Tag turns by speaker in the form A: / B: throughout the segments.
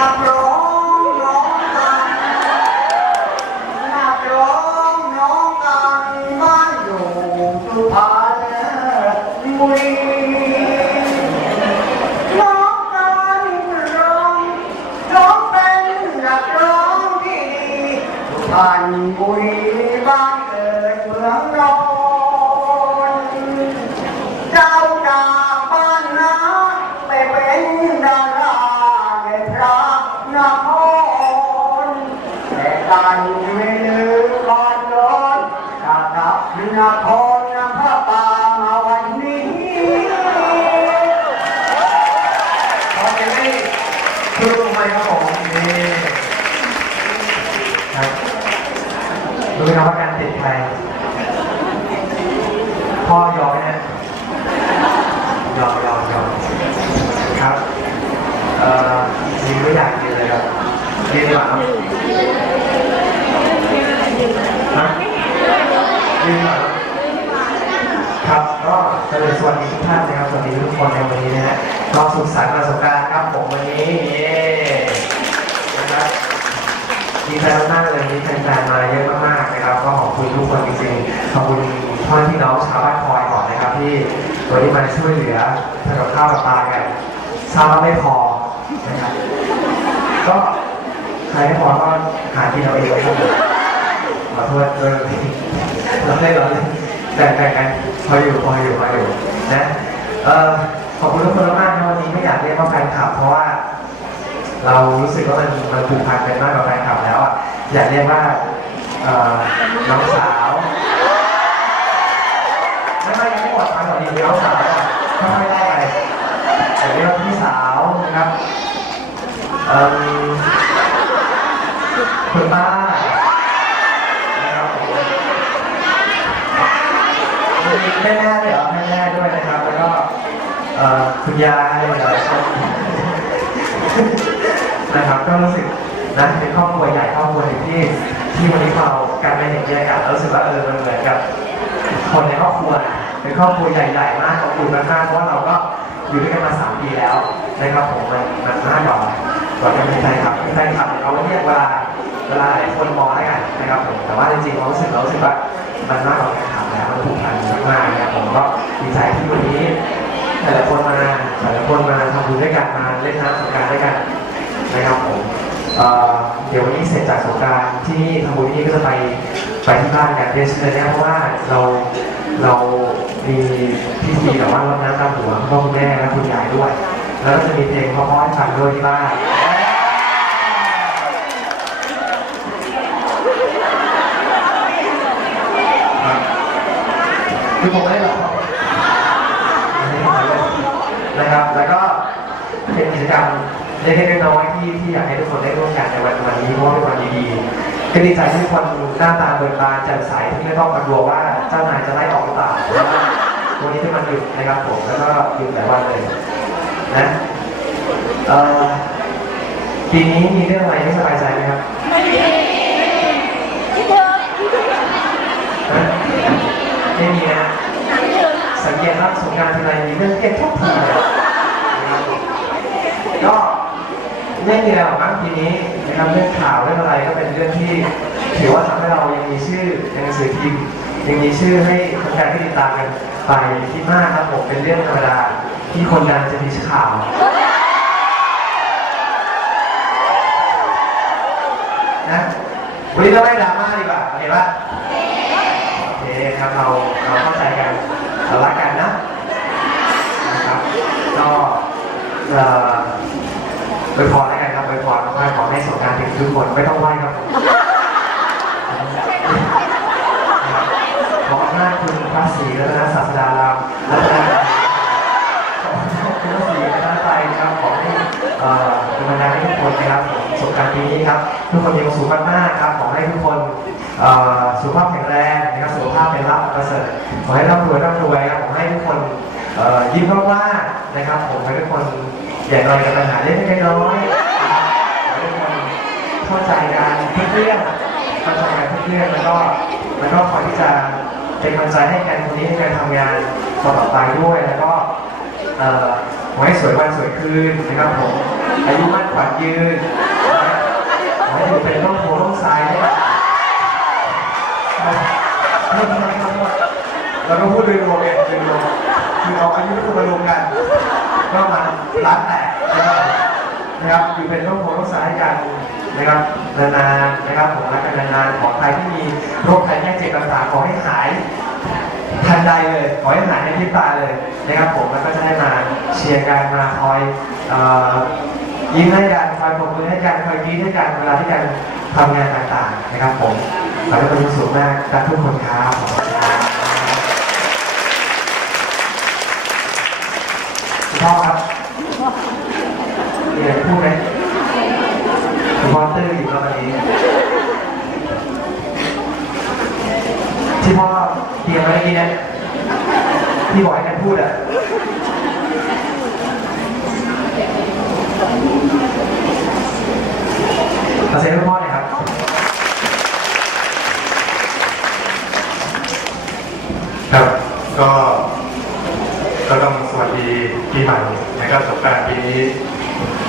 A: นั ครับรู้
B: ไหมครับว่าการติดใครพ่อยอมนะยอมยอมยอมครับเอ่อยิงไม่อยากกินเลยครับกินดีกว่าครับฮะยิงดีกว่าครับครับก็เจริญสวัสดีทุกท่านนะครับสวัสดีทุกคนในวันนี้นะฮะก็สุขสันต์วันสงกรานต์ครับผมวันนี้ ดีใจมากเลยมีแฟนๆมาเยอะมากๆนะครับ ก็ขอบคุณทุกคนจริงๆขอบคุณพ่อพี่น้องชาวบ้านคอยก่อนนะครับที่วันนี้มาช่วยเหลือทำกับข้าวกับปลากันทราบว่าไม่พอนะครับก็ใครไม่พอก็หากินเอาเองนะครับขอโทษด้วยเราเล่นเราเล่นแบ่งๆกันพออยู่พออยู่พออยู่นะเอ่อขอบคุณทุกคนมากๆนะวันนี้ไม่อยากเรียกว่าแฟนคลับเพราะว่า เรารู้สึกว่ามันมันผูกพันกันมากกับแฟนคลับแล้วอะอยากเรียกว่าเอ่อน้องสาวไม่ไม่ยังไม่หมดพันหรอกดีน้องสาวถ้าไม่ได้ไปอยากเรียกว่าพี่สาวนะครับเอ่อคุณป้านะครับแม่แม่ด้วยเหรอแม่แม่ด้วยนะครับ แล้วก็เอ่อคุณยายหลายค นะครับ ก็รู้สึกนะเป็นครอบครัวใหญ่ครอบครัวหนึ่งที่ที่วันนี้เราการไปเห็นบรรยากาศแล้วรู้สึกว่าเออมันเหมือนกับ คนในครอบครัวนะเป็นครอบครัวใหญ่ๆมากขอบคุณมากๆเพราะว่าเราก็อยู่ด้วยกันมาสามปีแล้วนะครับผมมันมันมากกว่ากว่าจะเป็นแฟนคลับเป็นแฟนคลับเขาเรียกเวลาเวลาหลายคนมองแล้วกันนะครับผมแต่ว่าจริงๆเรารู้สึกเรารู้สึกว่ามันมากกว่าแฟนคลับแล้วมันผูกพันมากๆนะครับผมก็ดีใจที่วันนี้แต่ละคนมาแต่ละคนมาทำบุญด้วยกันมาเล่นน้ำสงการด้วยกัน นะครับผมเเดี๋ยววันนี้เสร็จจากสงการที่นี่ทำบุญนี่ก็จะไปไปที่บ้านกันเพื่อเชิญนะเพราะว่าเราเรามีพิธีแบบว่ารดน้ำดำหัวพ่อคุณแม่และคุณยายด้วย แล้วก็จะมีเพลงพ่อๆให้ฟังด้วยที่บ้านครับคือผมไม่ได้หรอกนะครับ แล้วก็เป็นกิจกรรม เล็กๆน้อยๆที่ที่อยากให้ทุกคนได้ร่วมกันในวันวันนี้เพราะว่าเป็นวันดีๆก็ดีใจที่ทุกคนหน้าตาเบิกบานแจ่มใสที่ไม่ต้องกังวลว่าเจ้านายจะไล่ออกหรือเปล่าวันนี้เป็นวันหยุดนะครับผมแล้วก็หยุดหลายวันเลยนะปีนี้มีเรื่องอะไรไม่สบายใจไหมครับ
C: คิดถึง
B: ฮะไม่มีนะสังเกตว่าสงการทีไรมีเรื่องเครียดทุกทีเลยนะครับก็ ไม่มีอะไรหรอกมั้งทีนี้นะครับเรื่องข่าวเรื่องอะไรก็เป็นเรื่องที่ถือว่าทำให้เรายังมีชื่อในหนังสือพิมพ์ยังมีชื่อให้แฟนๆที่ติดตามกันไปคิดมากครับผมเป็นเรื่องธรรมดาที่คนดังจะมีข่าวนะวันนี้เราไม่ดราม่าดีกว่าโอเคปะโอเคครับเราเราเข้าใจกันเรารักกันนะนะครับก็เอ่อโดยพรแล้ว กันครับโดยพรขอให้ขอให้สงกรารถึงทุกคนไม่ต้องไหว้ครับผมนะครับขออำนาจคุณพระศรีรัตนศาสดารามรัตนขออำนาจคุณพระศรีรัตนตรัยนะครับขอให้เอ่อเป็นบรรดาให้ทุกคนนะครับสงกรารปีนี้ครับทุกคนมีความสุขมากๆครับขอให้ทุกคนเอ่อสุขภาพแข็งแรงนะครับสุขภาพเป็นลาภอันประเสริฐขอให้ร่ำรวยร่ำรวยครับขอให้ทุกคนเอ่อยิ้มมากๆนะครับผมให้ทุกคนอย่าน้อยกับปัญหาเล็กๆน้อยๆ เข้าใจกันทุกเรื่องเข้าใจกันทุกเรื่องแล้วก็แล้วก็คอยที่จะเป็นกำลังใจให้กันคนนี้ในการทำงานต่อไปด้วยแล้วก็ขอให้สวยวันสวยคืนนะครับผมอายุมั่นขวัญยืนขอให้อยู่เป็นร่มโพร่มไทรนะครับเราต้องพูดโดยรวมเองโดยรวมคือเอาอายุทุกคนมารวมกันก็มาล้านแตกนะครับอยู่เป็นร่มโพร่มไทรให้กัน นะครับนานๆนะครับผมรักกันนานๆขอใครที่มีโรคภัยแค่เจ็บต่างๆขอให้หายทันใดเลยขอให้หายในพริบตาเลยนะครับผมแล้วก็จะได้มาเชียร์กันมาคอยยิ้มให้กันคอยปรบมือให้กันคอยกรีดให้กันเวลาที่กันทำงานต่างๆนะครับผมขอให้เป็นสุขมากรักทุกคนครับขอบคุณครับคุณพ่อครับมีอะไรจะพูดไหม พ่อตื้ออยู่แล้ววันนี้ที่พ่อเตรียมไว้เมื่อกี้เนะที่บอกให้กันพูดอะมาเซ็นให้พ่อหน่อยครับ
C: ครับ ก็ก็ต้องสวัสดีปีใหม่นะครับสงกรานต์ปีนี้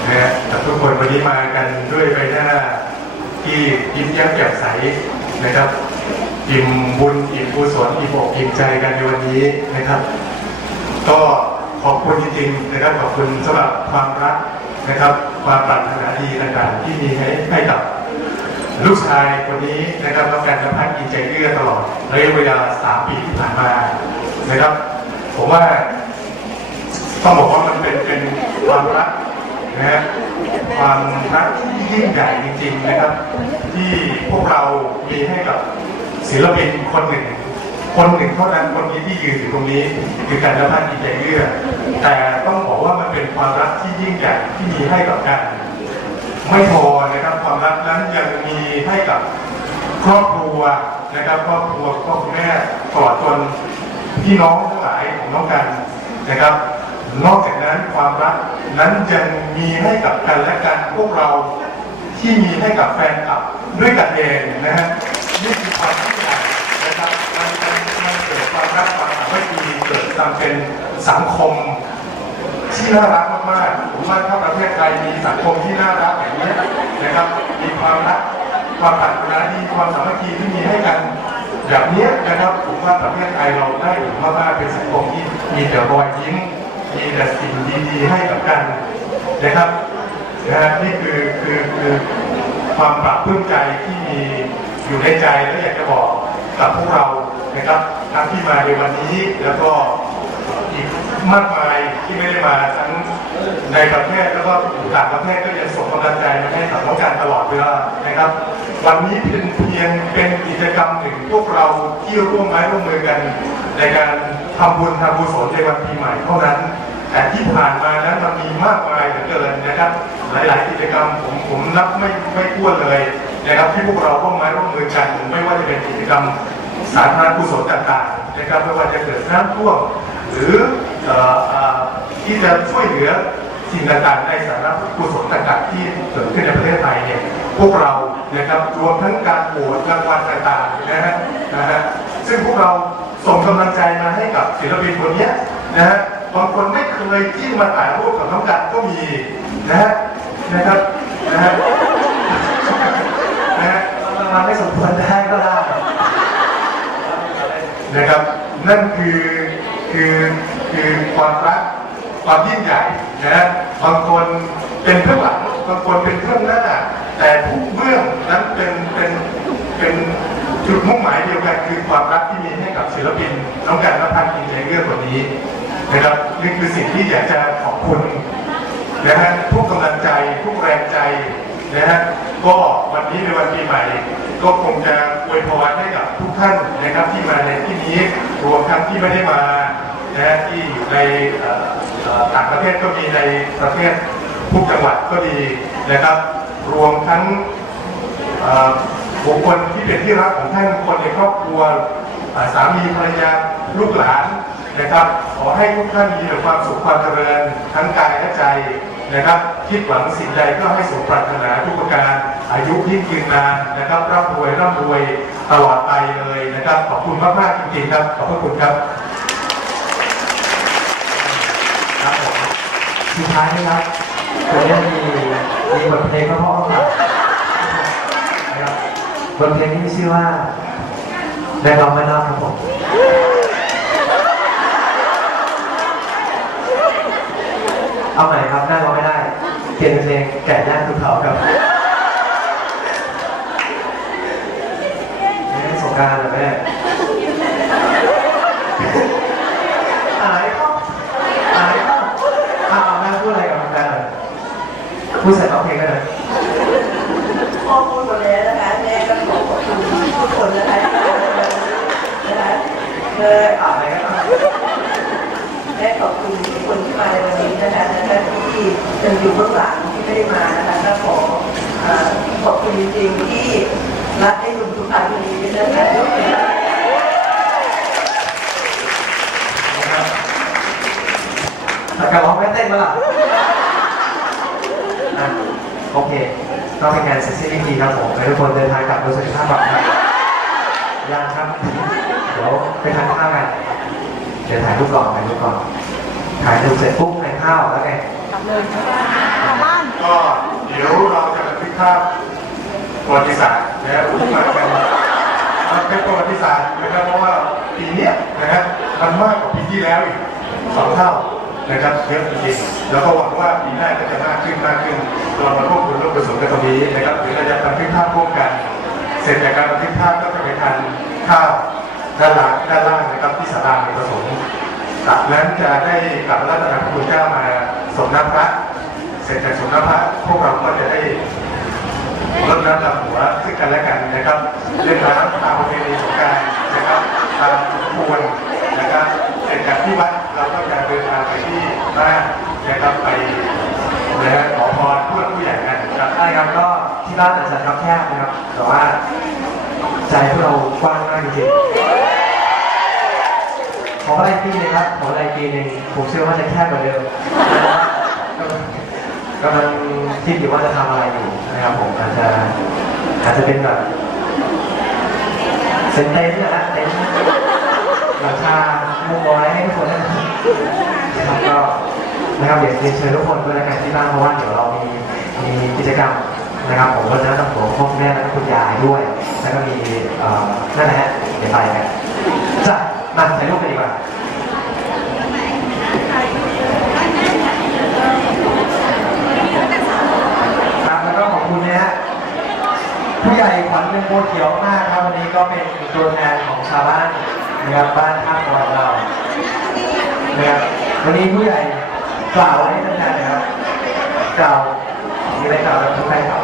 C: นะฮะกับทุกคนวันนี้มากันด้วยใบหน้าที่ยิ้มแย้มแจ่มใสนะครับอิ่มบุญอิ่มกุศลอิ่มอกอิ่มใจกันในวันนี้นะครับ ก็ขอบคุณจริงๆนะครับขอบคุณสำหรับความรักนะครับ ความปรารถนาดีต่างๆที่มีให้ให้กับลูกชายคนนี้นะครับรับการนพัฒน์กินใจเอื้อตลอดระยะเวลาสามปีที่ผ่านมานะครับ ผมว่าต้องบอกว่ามันเป็นเป็นความรัก นะฮะความรักที่ยิ่งใหญ่จริง ๆ นะครับ ที่พวกเรามีให้กับศิลปินคนหนึ่ง คนหนึ่งเท่านั้นคนนี้ที่ยืนอยู่ตรงนี้ คือการนพัฒน์กินใจเอื้อแต่ต้องบอกว่ามันเป็นความรักที่ยิ่งใหญ่ที่มีให้กับกัน ไม่พอนะครับความรักนั้นยังมีให้กับครอบครัวนะครับครอบครัวพ่อแม่ตลอจนพี่น้องทั้งหลายของน้องกันนะครับ นอกจากนั้นความรักนั้นยังมีให้กับกันและกันพวกเราที่มีให้กับแฟนคลับด้วยกันเองนะฮะนี่คือความที่ใหญ่นะครับมันมันมันเกิดความรักความสามัคคีเกิดความเป็นสังคมที่น่ารักมากๆผมว่าถ้าประเทศไทยมีสังคมที่น่ารักอย่างนี้นะครับ มีความรักความปรารถนาดีความสามัคคีที่มีให้กันแบบนี้นะครับผมว่าประเทศไทยเราได้ถึงมากๆเป็นสังคมที่มีแต่รอยยิ้ม มีแต่สิ่งดีๆให้กับกันนะครับนะฮะนี่คือคือคือความปรับปลื้มใจที่มีอยู่ในใจและอยากจะบอกกับพวกเรานะครับทั้งที่มาในวันนี้แล้วก็อีกมากมาย ที่ไม่ได้มาทั้งในประเทศแล้วก็ต่างประเทศก็ยังส่งกำลังใจมาให้กับน้องการตลอดเวลานะครับ วันนี้เป็นเพียงเป็นกิจกรรมหนึ่งพวกเราที่ร่วมไม้ร่วมมือกัน ในการทำบุญทำบุญสนในวันปีใหม่เท่านั้นแต่ที่ผ่านมานั้นมันมีมากมายเหลือเกินนะครับ หลาย ๆ กิจกรรมผมผมนับไม่ไม่ถ้วนเลยนะครับที่พวกเราร่วมไม้ร่วมมือกันไม่ว่าจะเป็นกิจกรรมสาธารณกุศลต่าง ๆ นะครับไม่ว่าจะเกิดน้ำท่วมหรือเอ่อเอ่อ ที่จะช่วยเหลือสิ่งต่างๆในสาธารณกุศลต่างๆที่เกิดขึ้นในประเทศไทยเนี่ยพวกเรานะครับรวมทั้งการโหวตรางวัลต่างๆนะฮะนะฮะซึ่งพวกเราส่งกำลังใจมาให้กับศิลปินคนนี้นะฮะบางคนไม่เคยที่มาถ่ายรูปกับน้องกันก็มีนะฮะนะครับนะฮะนะฮะ
B: มันไม่สมควรได้ก็ได้
C: นะครับ นั่นคือคือคือความรัก ความยิ่งใหญ่นะฮะบางคนเป็นเบื้องหลังบางคนเป็นเบื้องหน้า แต่ทุกเบื้องนั้นเป็นเป็นเป็นจุดมุ่งหมายเดียวกันคือความรักที่มีให้กับศิลปินน้องกันและพันธ์อินเเรื่องคนนี้นะครับนี่คือสิ่งที่อยากจะขอบคุณนะฮะทุกกำลังใจทุกแรงใจนะฮะก็วันนี้ในวันปีใหม่ ก็คงจะอวยพรให้กับทุกท่านนะครับที่มาในที่นี้รวมทั้งที่ไม่ได้มานะฮะที่อยู่ใน ต่างประเทศก็มีในประเทศทุกจังหวัดก็ดีนะครับ รวมทั้งบุคคลที่เป็นที่รักของท่านคนในครอบครัวสามีภรรยาลูกหลานนะครับ ขอให้ทุกท่านมีแต่ความสุขความเจริญทั้งกายและใจนะครับ คิดหวังสิ่งใดก็ให้สมปรารถนาทุกประการอายุยิ่งยืนนานนะครับร่ำรวยร่ำรวยตลอดไปเลยนะครับ ขอบคุณมากมากๆจริงๆครับ ขอบพระคุณครับ
B: ครับผม สุดท้ายนะครับผมจะมีมีบทเพลงเพราะๆครับนะครับบทเพลงที่มีชื่อว่าแรงร้องไม่รอดครับผมเอาใหม่ครับนั่งร้องไม่ได้เปลี่ยนเป็นเพลงแก่ย่างถูกเผาครับนี่สงกรารเหรอแม่ พูดใส่ร้องเพลงก็ได้
D: พ่อพูดหมดแล้วนะคะแม่ก็ขอขอบคุณทุกคนนะคะนะคะเออ
B: ออกไรกันหน่อย
D: แม่ขอบคุณทุกคนที่มาในวันนี้นะคะนะคะที่ยังอยู่เบื้องหลังที่ไม่ได้มานะคะก็ขอเอ่อขอบคุณจริงๆที่รักให้ลุงทุกท่านนี้นะคะ
B: นะครับแต่การร้องไม่เต้นมาล่ะอะโอเค ก็เป็นงานเสร็จสิ้นพิธีครับผมให้ทุกคนเดินทางกลับโดยสวัสดิภาพปลอดภัยยังครับ เดี๋ยวไปทานข้าวกัน เดี๋ยวถ่ายรูปก่อนถ่ายรูปก่อน ถ่ายรูปเสร็จปุ๊บทานข้าวแล้วไง
C: ก็เดี๋ยวเราจะบันทึกภาพประวัติศาสตร์นะครับที่มากันมันเป็นประวัติศาสตร์นะครับเพราะว่าปีเนี้ยนะฮะมันมากกว่าปีที่แล้วอีกสองเท่า นะครับเยอะจริงๆแล้วก็หวังว่าปีหน้าก็จะมากขึ้นมากขึ้นเรามาควบคุมโลกผสมกันตรงนี้นะครับเดี๋ยวเราจะบันทึกภาพร่วมกัน เสร็จจากการบันทึกภาพก็จะไปทานข้าวด้านหลังด้านล่างนะครับที่ศาลาในประสงค์จากนั้นจะได้กลับรัตนพระคุณเจ้ามาสมน้ำพระเสร็จจากสมน้ำพระพวกเราก็จะได้รดน้ำดำหัวซึ่งกันและกันนะครับเล่นน้ำตามประเพณีสงการนะครับตามสมควรนะครับเสร็จจากที่วัด เราก็จะเดินทางไปที่บ้านนะครับไปนะฮะขอพรผู้หลักผู้ใหญ่กันครับ
B: ใช่ครับก็ที่บ้านอาจจะครับแคบนะครับ แต่ว่าใจพวกเรากว้างมากจริงๆขออะไรปีหนึงครับขออะไรปีหนึ่งผมเชื่อว่าจะแคบกว่าเดิมกำลังคิดอยู่ว่าจะทำอะไรอยู่นะครับผมอาจจะอาจจะเป็นแบบเซนเต็นท์นะฮะเต็น ท์หลังคามุมมอยให้ทุกคนนะครับก็นะครับเดี๋ยวเรียนเชิญทุกคนด้วยแล้วกันที่บ้านเพราะว่าเดี๋ยวเรามีมีกิจกรรมนะครับผมก็จะต้องหัวพ่อแม่แล้วก็คุณยายด้วย แล้วก็มีเอ่อนั่นแหละฮะเดี๋ยวไปกันจ้ะมาถ่ายรูปกันดีกว่าแล้วก็ขอบคุณนะฮะผู้ใหญ่ขวัญเป็นโบเขียวมากครับวันนี้ก็เป็นตัวแทนของชาวบ้าน นะครับบ้านท่าของเรานะครับวันนี้ผู้ใหญ่กล่าวอะไว้ท่านๆนะครับกล่าวมีอะไรกล่าวกับทุกท่านครับ